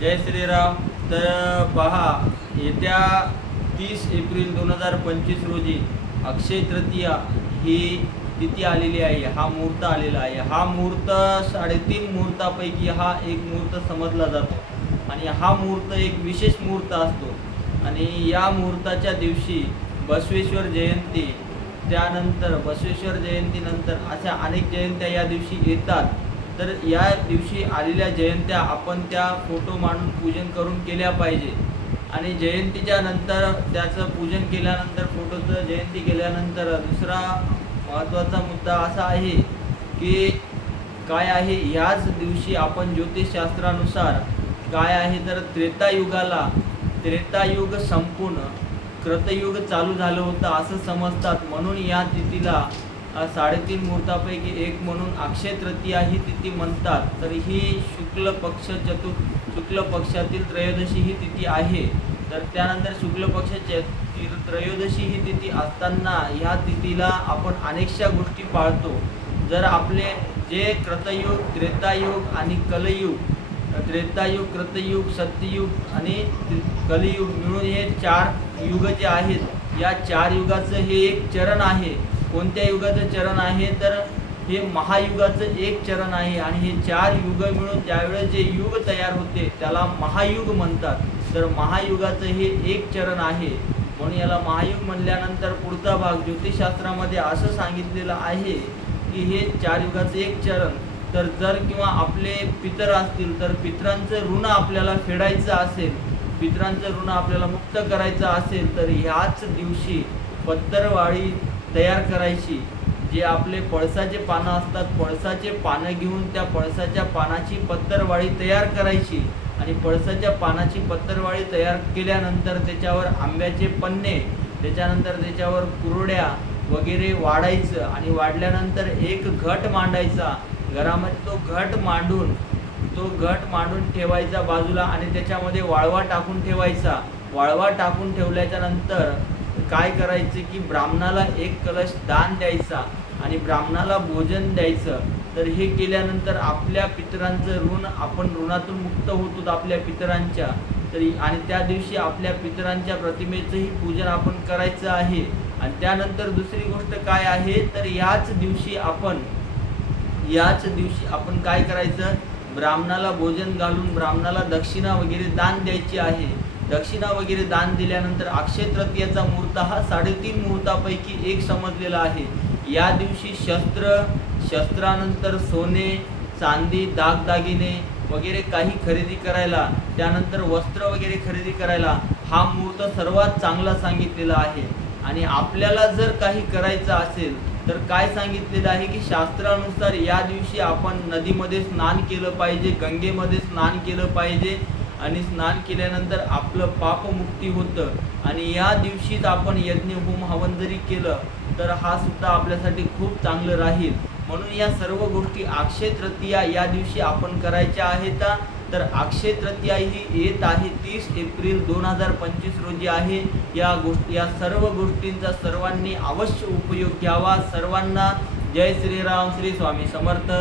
जय श्रीराम. तर पहा येत्या तीस एप्रिल दोन हजार पंचवीस रोजी अक्षय तृतीया ही तिथी आलेली आहे हा मुहूर्त आलेला आहे. हा मुहूर्त साडेतीन मुहूर्तापैकी हा एक मुहूर्त समजला जातो आणि हा मुहूर्त एक विशेष मुहूर्त असतो. आणि या मुहूर्ताच्या दिवशी बसवेश्वर जयंती त्यानंतर बसवेश्वर जयंतीनंतर अशा अनेक जयंत्या या दिवशी येतात. तर या दिवशी आलेल्या जयंत्या आपण त्या फोटो मांडून पूजन करून केल्या पाहिजे. आणि जयंतीच्या नंतर त्याचं पूजन केल्यानंतर फोटोचं जयंती केल्यानंतर दुसरा महत्त्वाचा मुद्दा असा आहे की काय आहे? ह्याच दिवशी आपण ज्योतिषशास्त्रानुसार काय आहे? तर त्रेतायुगाला त्रेतायुग संपून कृतयुग चालू झालं होतं असं समजतात. म्हणून या तिथीला साडेतीन मुहूर्तापैकी एक म्हणून अक्षय तृतीया ही तिथी म्हणतात. तर ही शुक्ल पक्ष चतुर शुक्ल पक्षातील त्रयोदशी ही तिथी आहे. तर त्यानंतर शुक्ल पक्ष च- त्रयोदशी ही तिथी असताना ह्या तिथीला आपण अनेकशा गोष्टी पाळतो. जर आपले जे कृतयुग त्रेतायुग आणि कलयुग त्रेतायुग कृतयुग सत्ययुग आणि कलयुग कलियुग मिळून हे चार युग जे आहेत या चार युगाचं हे एक चरण आहे. कोणत्या युगाचं चरण आहे तर हे महायुगाचं एक चरण आहे. आणि हे चार युग मिळून त्यावेळेस जे युग तयार होते त्याला महायुग म्हणतात. तर महायुगाचं हे एक चरण आहे. म्हणून याला महायुग म्हणल्यानंतर पुढचा भाग ज्योतिषशास्त्रामध्ये असं सांगितलेलं आहे की हे चार युगाचं एक चरण. तर जर किंवा आपले पितर असतील तर पितरांचं ऋण आपल्याला फेडायचं असेल पितरांचं ऋण आपल्याला मुक्त करायचं असेल तर ह्याच दिवशी पत्तरवाळी तयार करायची जे आपले पळसाचे पानं असतात पळसाचे पानं घेऊन त्या पळसाच्या पानाची पत्तरवाळी तयार करायची आणि पळसाच्या पानाची पत्तरवाळी तयार केल्यानंतर त्याच्यावर आंब्याचे पन्ने त्याच्यानंतर त्याच्यावर कुरड्या वगैरे वाढायचं आणि वाढल्यानंतर एक घट मांडायचा. घरामध्ये तो घट मांडून तो घट मांडून ठेवायचा बाजूला आणि त्याच्यामध्ये वाळवा टाकून ठेवायचा. वाळवा टाकून ठेवल्याच्या नंतर काय करायचं की ब्राह्मणाला एक कलश दान द्यायचा आणि ब्राह्मणाला भोजन द्यायचं. तर हे केल्यानंतर आपल्या पितरांचं ऋण आपण ऋणातून मुक्त होतो आपल्या पितरांच्या. तरी आणि त्या दिवशी आपल्या पितरांच्या प्रतिमेचंही पूजन आपण करायचं आहे. आणि त्यानंतर दुसरी गोष्ट काय आहे? तर याच दिवशी आपण याच दिवशी आपण काय करायचं? ब्राह्मणाला भोजन घालून ब्राह्मणाला दक्षिणा वगैरे दान द्यायची आहे. दक्षिणा वगैरे दान दिल्यानंतर अक्षय तृतीयाचा मुहूर्त हा साडेतीन मुहूर्तापैकी एक समजलेला आहे. या दिवशी शस्त्र शस्त्रानंतर सोने चांदी दागदागिने वगैरे काही खरेदी करायला त्यानंतर वस्त्र वगैरे खरेदी करायला हा मुहूर्त सर्वात चांगला सांगितलेला आहे. आणि आपल्याला जर काही करायचं असेल तर काय सांगितलेलं आहे की शास्त्रानुसार या दिवशी आपण नदीमध्ये स्नान केलं पाहिजे गंगेमध्ये स्नान केलं पाहिजे आणि स्नान केल्यानंतर आपलं पापमुक्ती होतं. आणि या दिवशीच आपण यज्ञ होम हवन जरी केलं तर हा सुद्धा आपल्यासाठी खूप चांगलं राहील. म्हणून या सर्व गोष्टी अक्षय तृतीया या दिवशी आपण करायच्या आहेत. तर अक्षय तृतीया ही येत आहे तीस एप्रिल दोन हजार पंचवीस रोजी आहे. या गोष्टी या सर्व गोष्टींचा सर्वांनी अवश्य उपयोग घ्यावा. सर्वांना जय श्रीराम श्री स्वामी समर्थ.